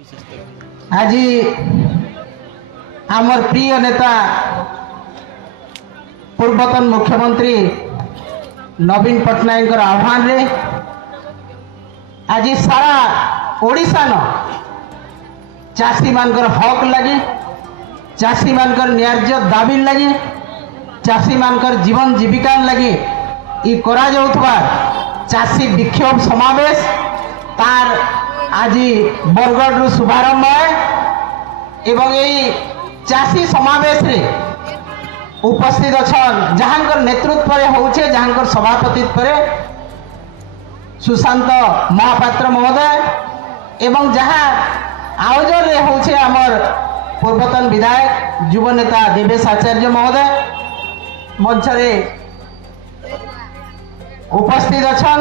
आज आमर प्रिय नेता पूर्वतन मुख्यमंत्री नवीन पट्टनायक आह्वान रे आज सारा ओडिशा न चाषी मानकर हक लगे चाषी मानकर न्याय्य दाबी लगे चाषी मानकर जीवन जीविका लगे ई करा जाउथबा चाषी विक्षोभ समावेश तार आज बरगढ़ शुभारंभ है एवं यही चाषी समावेश रे उपस्थित अच्छा जहांकर नेतृत्व होचे जहांकर सभापतित्व सुशांत महापात्र महोदय एवं जहाँ आयोजन रे होचे आमर पूर्वतन विधायक युव नेता देवेश आचार्य महोदय मंच रे उपस्थित अच्छा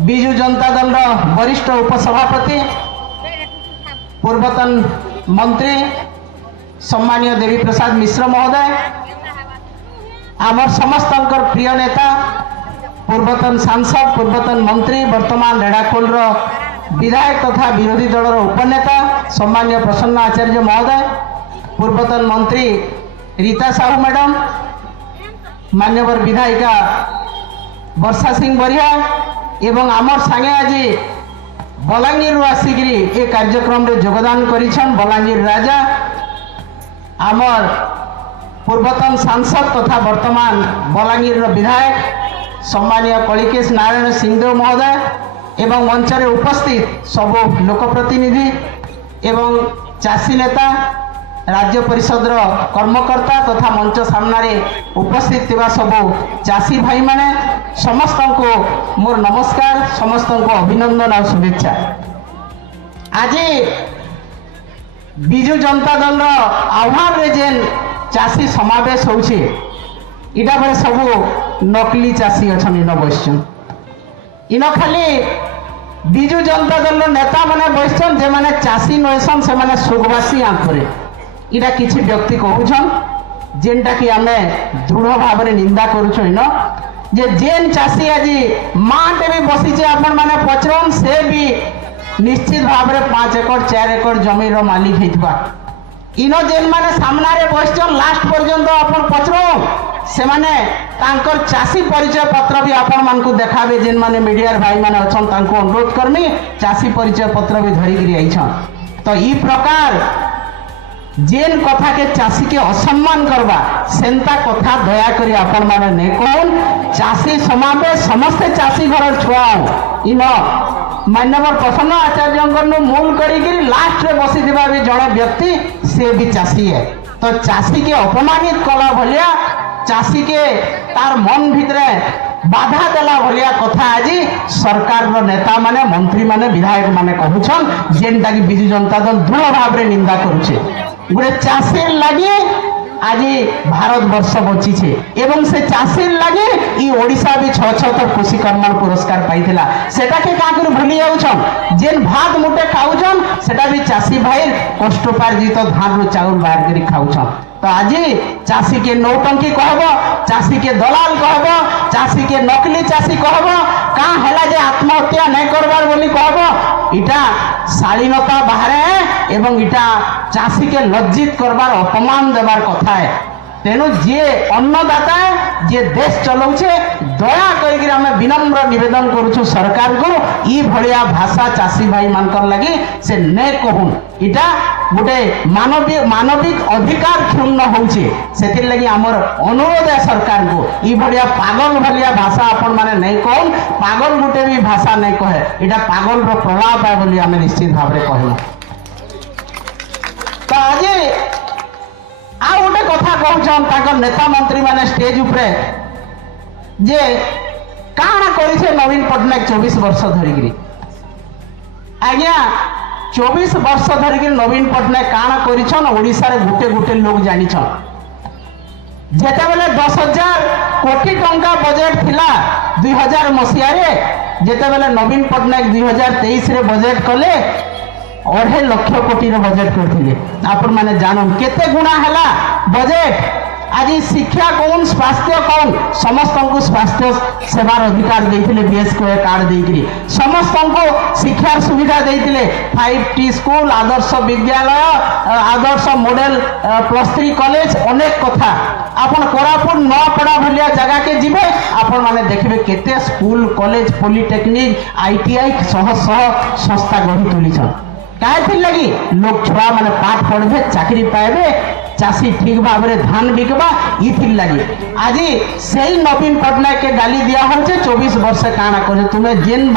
बिजु जनता दल वरिष्ठ उपसभापति पूर्वतन मंत्री सम्मानीय देवी प्रसाद मिश्र महोदय आमर समस्त प्रिय नेता पूर्वतन सांसद पूर्वतन मंत्री वर्तमान रेढ़ाखोल विधायक तथा विरोधी दल उपनेता सम्मानीय प्रसन्न आचार्य महोदय पूर्वतन मंत्री रीता साहू मैडम मान्यवर विधायिका वर्षा सिंह बरिया एवं आमर संगे आज बलांगीर आसिकी ए कार्यक्रम रे योगदान करिछन बलांगीर राजा आमर पूर्वतन सांसद तथा वर्तमान बलांगीर विधायक सम्मानीय कलिकेश नारायण सिंहदेव महोदय एवं मंच रे उपस्थित सबो लोकप्रतिनिधि एवं चाषी नेता राज्य परिषद कर्मकर्ता तथा मंच सामने उपस्थित थिबा सबो चाषी भाई माने समस्त को मोर नमस्कार समस्त को अभिनंदन और शुभेच्छा। आज बिजु जनता दल आह्वान रे जेन चाषी समावेश होउछे इटा बड़े सबो नकली चाषी अछन इन बसछन इन खाली बिजु जनता दल नेता माने बसछन जे माने चाषी नयसन से माने सुगवासी आंखरे इटा किछि व्यक्ति कहउछन जेनटा कि आमे दृढ़ भाव रे निंदा करूछु इन जे जेन चाषी आज माटे भी बसीचे आपण माने पचरन से भी निश्चित भाव रे 5 एकड़ 4 एकड़ जमीन रो मालिक हेतबा इनो जेन माने सामना रे बसचन लास्ट पर्यंत आपण पचरन से माने तांकर चाषी परिचय पत्र भी आपण मान को देखाबे जेन माने मीडिया भाई माने अछन तांको अनुरोध करमी चाषी परिचय पत्र भी धरी गिरी आइछन तो ई प्रकार जेन कथा के चाषी के असम्मान करवा सेंता कथा दया करी आपण माने ने कोन चाषी समावेश समस्त चाषी घर छुआ इन मान्यवर प्रसन्न आचार्य मूल करी लास्ट रे बसी दिबा भी जड़े व्यक्ति से भी चाषी है तो चाषी के अपमानित कला भलिया चाषी के तार मन भितरे बाधा देला भलिया कथा आज सरकार रो नेता माने मंत्री माने विधायक माने कहउछन जेनटा कि बिजु जनता दल दृढ़ भाव रे निंदा करूछे गोटे चाषी लगे आज भारत वर्ष बची छे एवं से चाषी लगे ई ओडिशा भी 6 थर कृषि कर्मण पुरस्कार पाइथिला सेटा के का कर भूली जाउछन जेन भात मुठे खाउछन सेटा भी चाषी भाई कष्टोपार्जित धान रो चाउल बाहर करी खाउछन तो आज चाषी के नौटंकी कहबो चाषी के दलाल कहबो चाषी के नकली चाषी कहबो का हैला जे आत्महत्या नहीं करबार बोली कहबो इटा शालीनता बाहर एवं इटा चाषी के लज्जित करबार अपमान देवार कथा है तेणु जे अन्नदाता जे देश चलाउछे दया करी आमे विनम्र निवेदन करूछु सरकार को ई भलिया भाषा चाषी भाई मानकर लगी से ने कहून इटा गोटे मानविक अधिकार क्षुण्ण होउछे सेतिर लगी हमर अनुरोध है सरकार को ई भलिया पागल भलिया भाषा अपन माने नहीं कहून पागल गोटे भी भाषा नहीं कहे इटा पागल रो प्रभाव है बोली आमे निश्चित भाव रे कहू तो आज आ गोटे कथा कहछन ताकर नेता मंत्री माने स्टेज उपरे जे काना करिसे नवीन पट्टनायक 24 वर्ष धरिगिरी आज्ञा 24 वर्ष धरिगिरी नवीन पट्टनायक काना करिछन ओडिसा रे गुटे गुटे लोग जानिछन जेते बेले 10,000 कोटी टंका बजेट थिला 2000 मसिया रे जेते बेले नवीन पट्टनायक 2023 रे बजेट कले 2.5 लाख कोटी रे बजेट करथिले आपण माने जानन केते गुणा हला बजेट आज शिक्षा कौन स्वास्थ्य कौन समस्त को स्वास्थ्य सेवार अधिकार देते बीएसके कार्ड देकरी समस्त को शिक्षार सुविधा देते 5T स्कूल आदर्श विद्यालय आदर्श मॉडल +3 कॉलेज अनेक कथा आपन कोरापुट नपड़ा भलिया जगह के जीवे आपण माने देखबे केते स्कूल कॉलेज पॉलिटेक्निक ITI सह सह संस्था गढ़ी तुलीछन काहे लगी लोग छुआ माने पाठ पढ़बे चाकरी पाएबे चाषी ठीक भाव में धान बिकबा इथिर लगी आज से नवीन पट्टनायक के गाली दिया हो 24 वर्ष काना कर तुम्हें जेन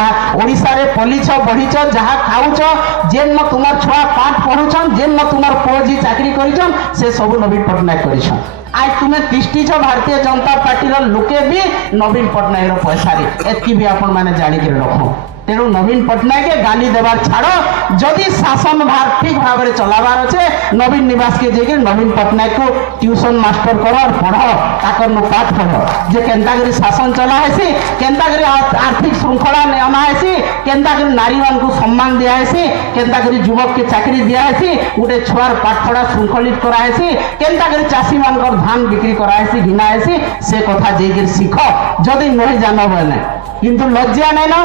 ओडिशा रे पलिछ बढ़ीच जहाँ खाऊच जेन न तुम छुआ पाठ पढ़ुछन जेन न तुम पुओ चाकरी करिछन से सब नवीन पट्टनायक करिछन आज तुम्हें तिष्ठिछ भारतीय जनता पार्टी लोके भी नवीन पट्टनायक पैसा एतकी भी आपण मैंने जानिक रख तेणु नवीन पट्टनायक गाली देवार छाड़ जदि शासन भार ठीक भाव में चलाबार अच्छे नवीन निवास के जाकर नवीन पट्टनायक को ट्यूशन मास्टर कर पढ़ ताकर पाठ पढ़ जे केन्ता करी शासन चला है केन्ता करी आर्थिक श्रृंखला अना है केन्ता करी नारी मान को सम्मान दिया है केन्ता करी युवक के चाकरी दिया है गोटे छुआर पाठ पढ़ा श्रृंखलित कराए केन्ता करी चाषी मान धान बिक्री कराए घिना है से कथा जाकर शिख जदि नहीं जान बोले किंतु लज्जा नहीं ना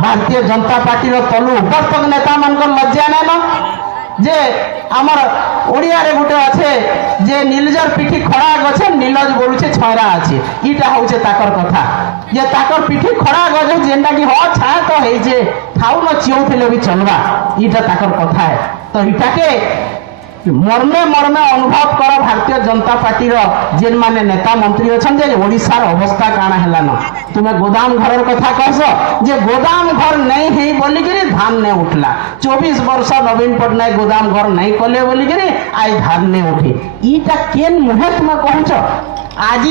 भारतीय जनता पार्टी तलु ऊपर तक नेता मान लज्जा नहीं ना जे आमर ओडिया रे गुटे अच्छे जे नीलजर पिठी खड़ा गछे नीलज बोलुछे छरा अच्छे इटा होछे ताकर कथा जे ताकर पिठी खड़ा गछ जेंटा की हो छा तो हे जे खाऊ न चिउथिले भी चलबा इटा ताकर कथा है तो इटा के मर्मे मर्मे अनुभव कर भारतीय जनता पार्टी जेन माने नेता मंत्री अच्छन जे ओडिशार अवस्था काना हैला न तुम्हें गोदाम घर कथा कहस जे गोदाम घर नहीं है बोलिकी धान नहीं उठला 24 वर्ष नवीन पट्टनायक गोदाम घर नहीं कले बोलिकी आज धान नहीं उठे इटा केन मुहे तुम्हें कहछ आज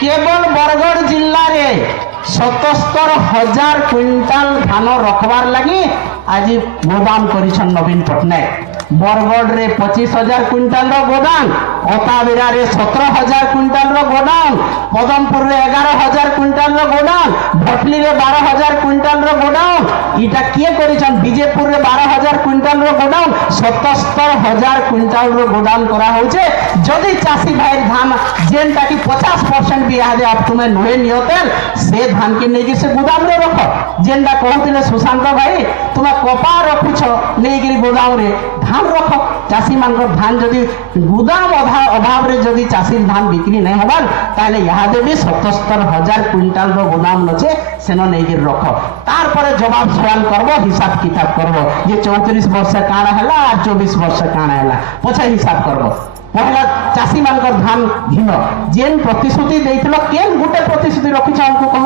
केवल बरगढ़ जिल्ला रे 77,000 क्विंटाल धान रखबार लगी आज गोदाम करिछन नवीन पट्टनायक बरगढ़ रे 25,000 क्विंटाल गोदाम अताबिरा रे 17,000 क्विंटाल गोदाम पदमपुर रे 11,000 क्विंटाल गोदाम भटली रे 12,000 क्विंटाल गोदाम इटा किए करिछन बीजेपुर रे 12,000 क्विंटाल गोदाम 77,000 क्विंटाल गोदाम करा होचे जदि चाषी भाई धान जेनटा की 50% भी आदे आप तुम्हें नुहे नियतेल से धान के नहीं से गोदाम रे रख जेनटा कहतिले सुशांत भाई तुम्हें कपा रखुछ नहीं गोदाम रे धान रख चाषी मान धान जदि गोदाम अभाव रे जदि चाषी धान बिक्री नहीं होबार ताले यादे भी 77,000 क्विंटाल गोदाम अच्छे सेन नहीं रख तार पर जवाब सवाल करब हिसाब किताब करब ये 34 वर्ष काଣା है 24 वर्ष काଣା है पछे हिसाब करब पहला चाषी मान धान घिन जेन प्रतिश्रुति देइथिलो केन गुटे प्रतिश्रुति रखिछ हमको कह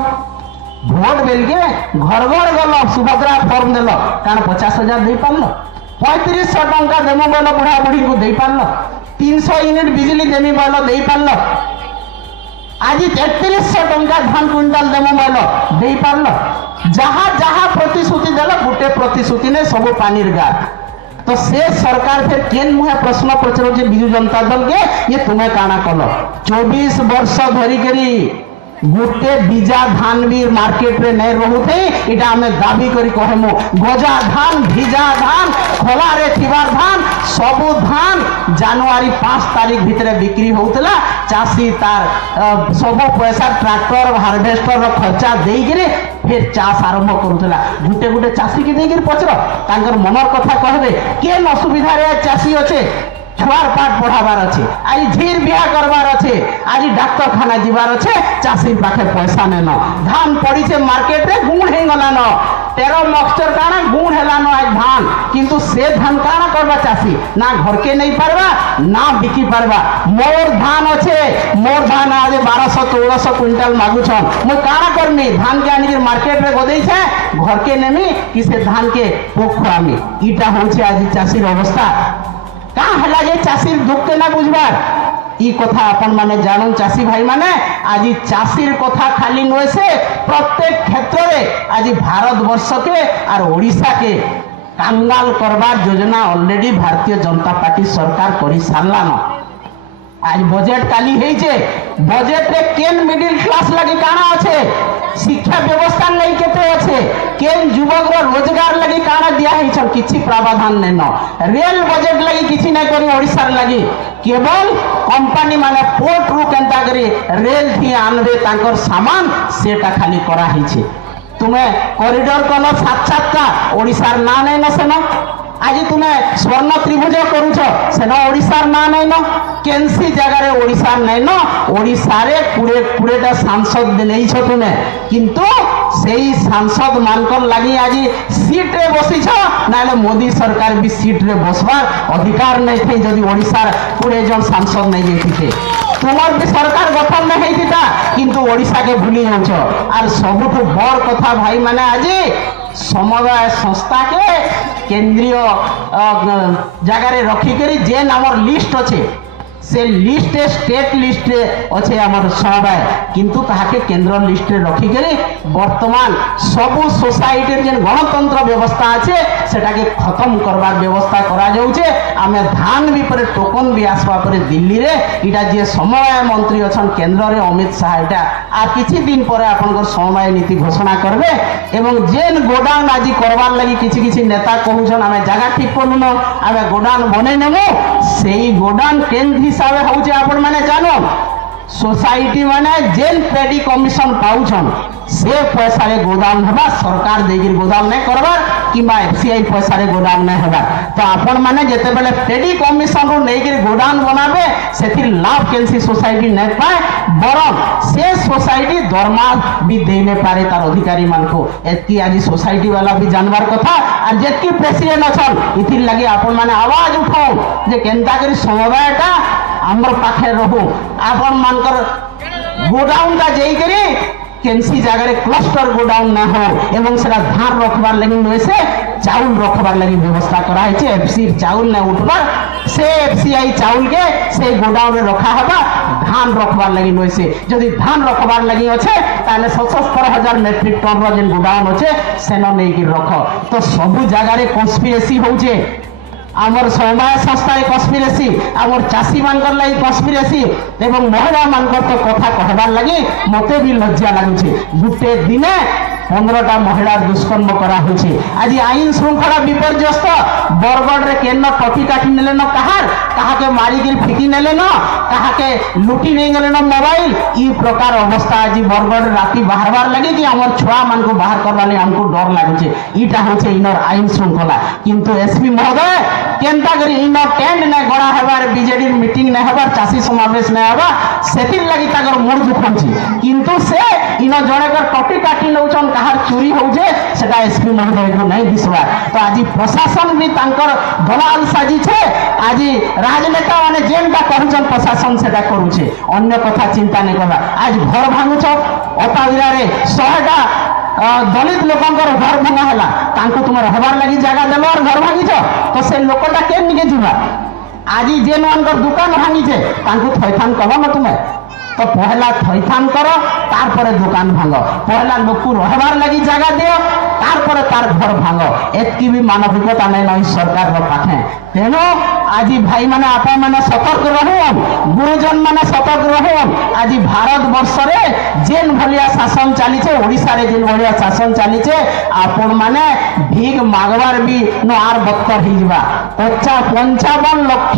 भोट बेल के घर घर गल सुभद्रा फॉर्म देल कारण 50,000 दे पारल 3500 टंका देमो बोल बुढ़ा बुढ़ी को दे पारल 300 यूनिट बिजली देमी बोल दे पारल आज 3300 टंका धान क्विंटाल देमो बोल दे पारल जहाँ जहाँ प्रतिश्रुति देल गुटे प्रतिश्रुति ने सब पानी गार तो से सरकार फिर केन मुहे प्रश्न पचर बिजु जनता दल के ये तुम्हें काना कल 24 वर्ष धरिकरी गोटे बीजा धान भी मार्केट रे नहीं रहुथे इटा हमें दाबी करी कहमु गजा धान भिजा धान खोला रे थिबार धान सबु धान जनवरी 5 तारीख भितरे बिक्री होउतला चासी तार सबु पैसा ट्रैक्टर हार्वेस्टर रो खर्चा देइगिरे फिर चाष आरंभ करूतला गुटे गुटे चासी के देइगिर पचर तांकर मनर कथा कहबे केन असुविधा रे चासी अछे छुआर पाठ पढ़ाबार अच्छे आज झीर बिहा करबार अच्छे आज डाक्तरखाना जीवार अच्छे चाषी पाखे पैसा नेन धान पड़ी मार्केट रे गुण हो गलान 13 मक्सचर काना गुण हेलान आज धान किंतु से धान काना करबा चाषी ना घर के नहीं पारबा ना बिकी पारबा मोर धान अच्छे मोर धान आज 1200-1300 क्विंटाल मागुछन मुई काना करमी धान के आनी मार्केट रे गदेई छे घर के नेमी कि से धान के पोख खुआमी इटा होछे आज चाषीर अवस्था का हला जे चाषीर दुख के ना बुझबार ई कथा अपन माने जानन चाषी भाई माने आज चाषीर कथा खाली नय से प्रत्येक क्षेत्र में आज भारत वर्ष के और ओडिशा के कांगाल करबार योजना ऑलरेडी भारतीय जनता पार्टी सरकार करी सारलान आज बजट काली हेइछे बजट रे केन मिडिल क्लास लगी काना अच्छे শিক্ষা ব্যবস্থা নেই কেতে আছে কেন যুবকর রোজগার লাগি কাଣା দিয়া হইছন কিছু প্রাবধান নেন রেল বজেট লাগি কিছু নাই করি ওড়িশার লাগি কেবল কোম্পানি মানে পোর্ট রু কেনতা করি রেল থি আনবে তাঙ্কর সামান সেটা খালি করা হয়েছে তুমি করিডোর কল সাত সাতটা ওড়িশার না নেই না সেন আজ তুমি স্বর্ণ ত্রিভুজ করুছ সেন ওড়িশার না নেই ন কেনসি জায়গায় ওড়িশার নেই ন ওড়িশারে কুড়েটা সাংসদ নেইছ তুমি কিন্তু সেই সাংসদ মানকর লাগি আজ সিট্রে বসিছ নাহলে মোদী সরকার বি সিট্রে বসবার অধিকার নেই থাই যদি ওড়িশার 20 জন সাংসদ নেই যাইছে তোমার বি সরকার গঠন না হইতিতা কিন্তু ওড়িশাকে ভুলি যাচ্ছ আর সবুঠু বড় কথা ভাই মানে আজ সমবায় সংস্থাকে কেন্দ্রীয় জায়গায় রখিকি যে আমার লিস্ট আছে সে লিস্টে স্টেট লিস্টে আছে আমার সমবায় কিন্তু তাহাকে কেন্দ্র লিস্টে রখিকি বর্তমান সবু সোসাইটির যে গণতন্ত্র ব্যবস্থা আছে সেটাকে খতম করবার ব্যবস্থা করা যাচ্ছে আমি ধান বিপরে টোকন বি আসবা পরে দিল্লিরে এটা যে সমবায় মন্ত্রী অছন কেন্দ্রে অমিত শাহ এটা আর কিছু দিন পরে আপনার সমবায় নীতি ঘোষণা করবে এবং যেন গোডাউন আজি করবার লাগি কিছু কিছু নেতা কহুছন আমি জায়গা ঠিক করলু আমি গোডাউন বনাই নেবু সেই গোডাউন কেন্দ্র হিসাবে হচ্ছে আপন মানে জানো সোসাইটি মানে যেন পেডি কমিশন পাউছন সে পয়সারে গোদাম হবা সরকার ଦେଇକି গোদাম নাই করবার কিংবা এফসিআই পয়সারে গোদাম নাই হবার তো আপন মানে যেতেবেলে পেডি কমিশন রু নেইকি গোদাম বনাবে সেথির লাভ কেনসি সোসাইটি নাই পায় বরং সে সোসাইটি দরমা বি দেই নাই পারে তার অধিকারী মানকো এতকি আজি সোসাইটি वाला বি জানবার কথা আর যেতকি প্রেসিডেন্ট অছন ইথির লাগি আপন মানে আওয়াজ উঠাও যে কেনতা করি সমবায়টা আমার পাখে রহু আপন মানকর গোডাউনটা যাইকি কেনসি জায়গায় ক্লাস্টার গোডাউন না হোক এবং সেটা ধান রখবার লাগি নয়েছে চাউল রখবার লাগি ব্যবস্থা করা হয়েছে এফসির চাউল না উঠবার সে এফসিআই চাউলকে সেই গোডাউনে রখা হবা ধান রখবার লাগি নয়েছে যদি ধান রখবার লাগি আছে তাহলে 77,000 মেট্রিক টন যে গোডাউন আছে সেন নেইকি রখ তো সবু জায়গায় কনস্পিরেসি হচ্ছে আমার সমবায় সংস্থায় কনস্পিরেসি আমার চাষী মানকর লাগি কনস্পিরেসি এবং মহিলা মানকর তো কথা কহবার লাগি মতে বি লজ্জা লাগুছে গোটে দিনে 15টা মহিলার দুষ্কর্ম করা হয়েছে আজ আইন শৃঙ্খলা বিপর্যস্ত বরগড়ে কেন টটি কাটি নেলে ন কাহাকে মারিকি ফিকি নেলে ন কাহাকে লুটি নেই গেলে ন মোবাইল ই প্রকার অবস্থা আজ বরগড়ে রাতি বাহারবার লাগে কি আমার ছুয়া মানকু বাহার করবার লাগে আমাকে ডর লাগুছে ইটা হচ্ছে ইনর আইন শৃঙ্খলা কিন্তু এসপি মহোদয় কেনতা করি ইনর টেন্ট না গড়া হবার বিজেডির মিটিং না হবার চাষী সমাবেশ না হবা সেতির লাগি তাকর মুড দুখছি কিন্তু সে ইন জনেকর টটি কাটি নৌছন কাহার চুরি হচ্ছে সেটা এসপি মহোদয়কে নাই দিশবার তো আজি প্রশাসন বি তাঙ্কর দলাল সাজিছে আজি রাজনেতা মানে যেনটা কহুছন প্রশাসন সেটা করুছে অন্য কথা চিন্তা নেই করবা আজ ঘর ভাঙুছ অতাবিরারে 100টা দলিত লোকଙ୍କର ঘর ভাঙা ହେଲା ତାଙ୍କୁ ତୁମ ରହିବାର ଲାଗି ଜାଗା ଦେଲ আর ঘর ভাঙিছ তো ସେ ଲୋକଟା କେନିକେ ଯିବା ଆଜି ଯେନ୍ ମାନଙ୍କର ଦୋକାନ ଭାଙ୍ଗିଛେ ତାଙ୍କୁ ଥଇଥାନ କଲ ନା ତୁମେ তো পহলা থইথান কর তারপরে দোকান ভাঙ পহলা লোক রহবার লাগি জায়গা দিও তারপরে তার ঘর ভাঙ এতকি বি মানবিকতা নাই নয় সরকার পাখে তেণু আজি ভাই মানে আপন মানে সতর্ক রহুন গুরুজন মানে সতর্ক রহুন আজি ভারতবর্ষরে যেন ভলিয়া শাসন চালিছে ওড়িশারে যেন ভলিয়া শাসন চালিছে আপন মানে ভিক মাগবার বি ন আর বক্তর হইযা 55 লক্ষ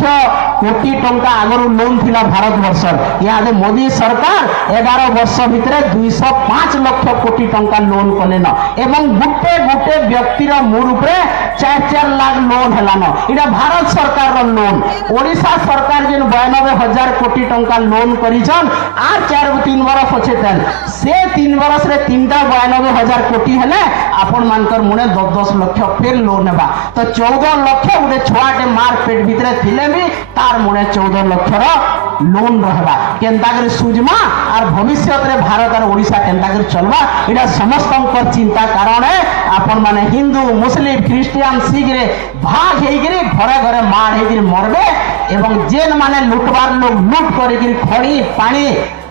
কোটি টঙ্কা আগর লোন থিলা ভারতবর্ষর ইয়াদে মোদী সরকার 11 বর্ষ ভিতরে 205 লক্ষ কোটি টঙ্কা লোন কলেন এবং গোটে গোটে ব্যক্তির মুড উপরে 4 লাখ লোন হেলান এটা ভারত সরকার লোন ওড়িশা সরকার যেন 92,000 কোটি টঙ্কা লোন করিছন আর 3 বরস আছে তেন সে 3 বরসরে 3টা 92,000 কোটি হেলে আপন মানকর মুনে 10 লক্ষ ফের লোন নেবা তো 14 লক্ষ গোটে ছুয়াটে মার পেট ভিতরে থিলে বি তার মুনে 14 লক্ষর লোন রহবা কেনতা করে সুজমা আর ভবিষ্যতে ভারত আর ওড়িশা কেনতা করে চলবা এটা সমস্তঙ্কর চিন্তা কারণে আপন মানে হিন্দু মুসলিম খ্রিস্টিয়ান শিখরে ভাগ হইকি ঘরে ঘরে মার হইকি মরবে এবং যেন মানে লুটবার লোক লুট করিকি খড়ি পানি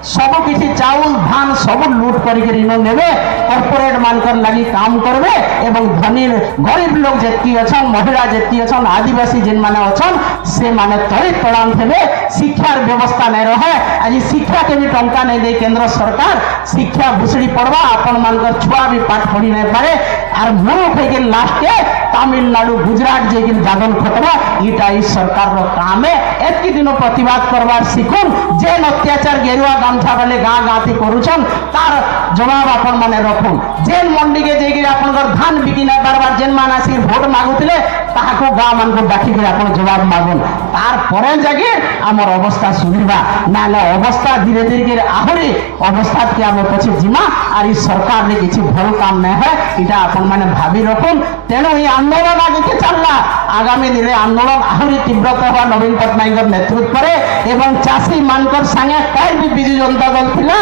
ସବୁ କିଛି ଚାଉଳ ଧାନ ସବୁ ଲୁଟ କରିକି ঋণ ନେବେ কর্পোরেট মানকর লাগি কাম করবে এবং ধনী গরিব লোক যেতি অছন মহিলা যেতি অছন আদিবাসী যেন মানে অছন সে মানে তলে তলান থেবে শিক্ষার ব্যবস্থা নাই রহে আজি শিক্ষাকে বি টঙ্কা নাই দেই কেন্দ্র সরকার শিক্ষা ভুসড়ি পড়বা আপন মানকর ছুয়া বি পাঠ পড়ি নাই পারে আর মূর্খ হয়ে লাস্টে তামিলনাড়ু গুজরাট যে জাগন খতবা ইটা এই সরকার কামে এতকি দিন প্রতিবাদ করবার শিখুন যে অত্যাচার গেরুয়া গামছা বেলে গাঁ গাঁতি করুছন তার জবাব আপন মানে রখুন যেন মন্ডিকে যাইকি আপনার ধান বিকি না পারবার যেন মান আসি ভোট মাগুলে তাহাকে গাঁ মানুষ ডাকিকি আপনার জবাব মাগুন তারপরে যাকে আমার অবস্থা সুবিধা নাহলে অবস্থা ধীরে ধীরে আহরি অবস্থাকে আমি পছে জিমা আর এই সরকার কিছু ভাল কাম না হয় এটা আপন মানে ভাবি রাখুন তেণু এই আন্দোলন আগে চাললা আগামী দিনে আন্দোলন আহরি তীব্রতা হওয়া নবীন পট্টনায়কের নেতৃত্বে এবং চাষী মানকর সাথে কাল বি বিজু জনতা দল লা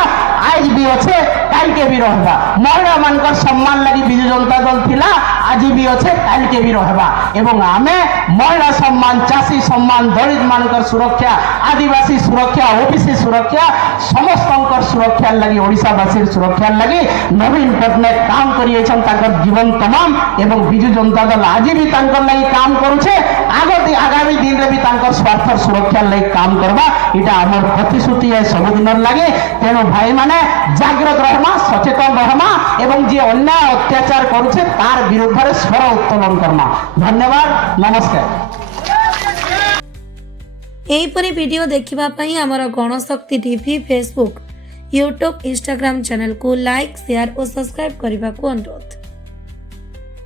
আজ বি আছে কালকে বি রহবা মহিলা মানকর সম্মান লাগি বিজু জনতা দল লা আজ বি আছে কালকে বি রহবা এবং আমি মহিলা সম্মান চাষী সম্মান দলিত মানকর সুরক্ষা আদিবাসী সুরক্ষা ওবিসি সুরক্ষা সমস্তঙ্কর সুরক্ষার লাগি ওড়িশাবাসীর সুরক্ষার লাগি নবীন পট্টনায়ক কাম করিয়েছেন তাঁর জীবন তমাম এবং বিজু জনতা দল আজ বি তাঁর লাগি কাম করছে আগামী দিনে বি তাঁর স্বার্থর সুরক্ষার লাগি কাম করবা এটা আমার প্রতিশ্রুতি সবুদিনের লাগে তেণু ভাই মানে জাগ্রত রহমা সচেতন রহমা এবং যে অন্যায় অত্যাচার করছে তার বিরুদ্ধে স্বর উত্তোলন করমা ধন্যবাদ নমস্কার ଏହିପରି ଭିଡ଼ିଓ ଦେଖିବା ପାଇଁ ଆମର Ganashakti TV Facebook YouTube Instagram ଚ୍ୟାନେଲକୁ ଲାଇକ୍ ସେୟାର ଓ ସବସ୍କ୍ରାଇବ୍ କରିବାକୁ ଅନୁରୋଧ।